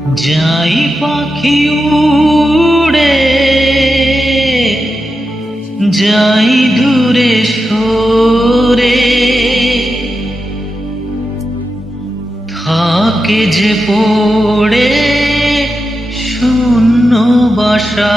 যাই পাখি উড়ে, যাই দূরে সরে, থাকে যে পড়ে শূন্য বাসা।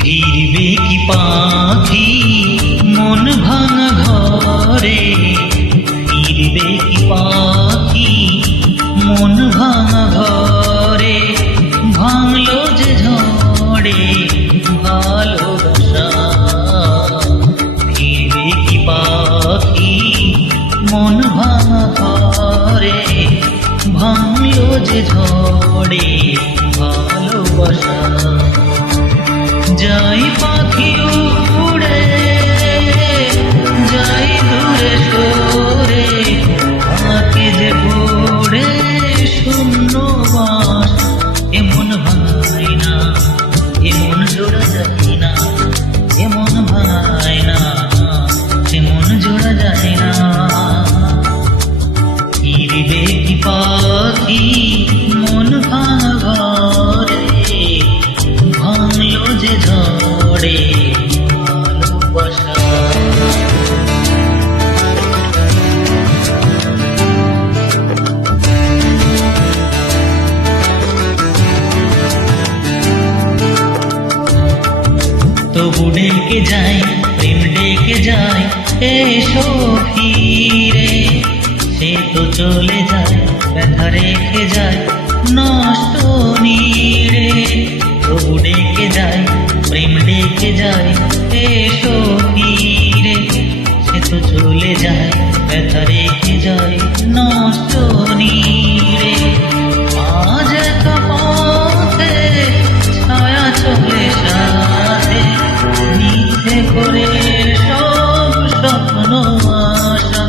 ফিরবে কি পাখি মন ভাঙা ঘরে, ফিরবে কি পাখি মন ভাঙা ঘরে, ভাঙলো যে ঝড়ে ভালোবাসা। ফিরবে কি পাখি মন ভাঙা ঘরে, ভাঙলো যে ঝড়ে ভালোবাসা। যাই পাখি উড়ে, যাই দূরে সরে, থাকে যে পড়ে শূন্য বাস। এমন ভাঙায় না, এমন জোড়া যায় না, এমন ভাঙায় না, এমন জোড়া যায় না। ফিরবে কি পাখি মন ভাঙা ঘরে, ভাঙলো যে ঝড়ে ভালোবাসা। তবু ডেকে যাই, প্রেম ডেকে যাই, এসো ফিরে। সে তো চলে যায়, ব্যথা রেখে যায় নষ্ট নীড়ে। তবু ডেকে যাই, প্রেম ডেকে যায়, এসো ফিরে। সে তো চলে যায়, ব্যথা রেখে যায় নষ্ট নীড়ে। আজ একা পথে ছায়া চলে সাথে, মিথ্যে করে সব স্বপ্ন আশা।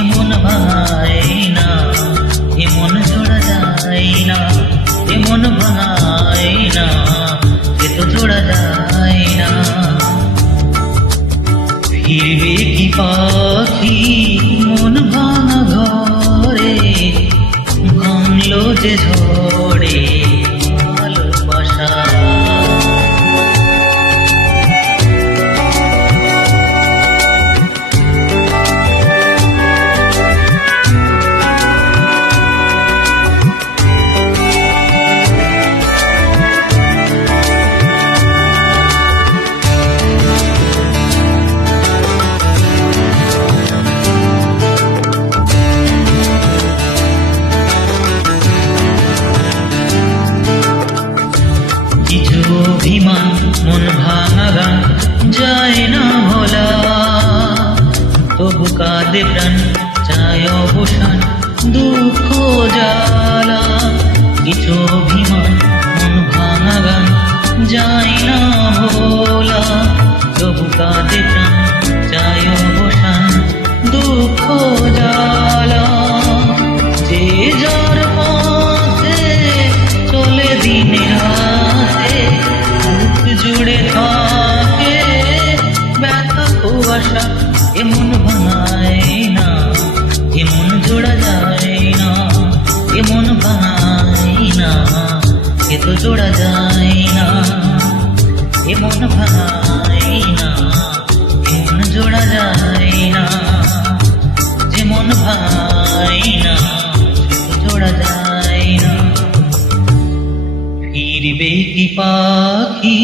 এমন ভাঙায় না, এমন জোড়া যায় না, এমন ভাঙায় না, এ তো জোড়া যায় না। ফিরবে কি পাখি মন ভাঙা ঘরে, ভাঙলো যে ঝড়ে ভালোবাসা। অভিমান মন ভাঙা গান যায় না ভোলা, তবু কাঁদে প্রাণ চায় অবসান দুঃখ জ্বালা। কিছু অভিমান মন ভাঙা গান যায় না ভোলা, তবু কাঁদে প্রাণ চায় অবসান দুঃখ জ্বালা। যে যার পথে চলে দিনে রাতে, বুক জুড়ে থাকে ব্যথা কুয়াশা। এমন ভাঙায় না, এমন জোড়া যায় না, এমন ভাঙায় না, এ তো জোড়া যায় না। এমন ভাঙায় না, এমন জোড়া যায় না, যেমন ভাঙায় না, সে তো জোড়া যায় না। ফিরবে কি পাখি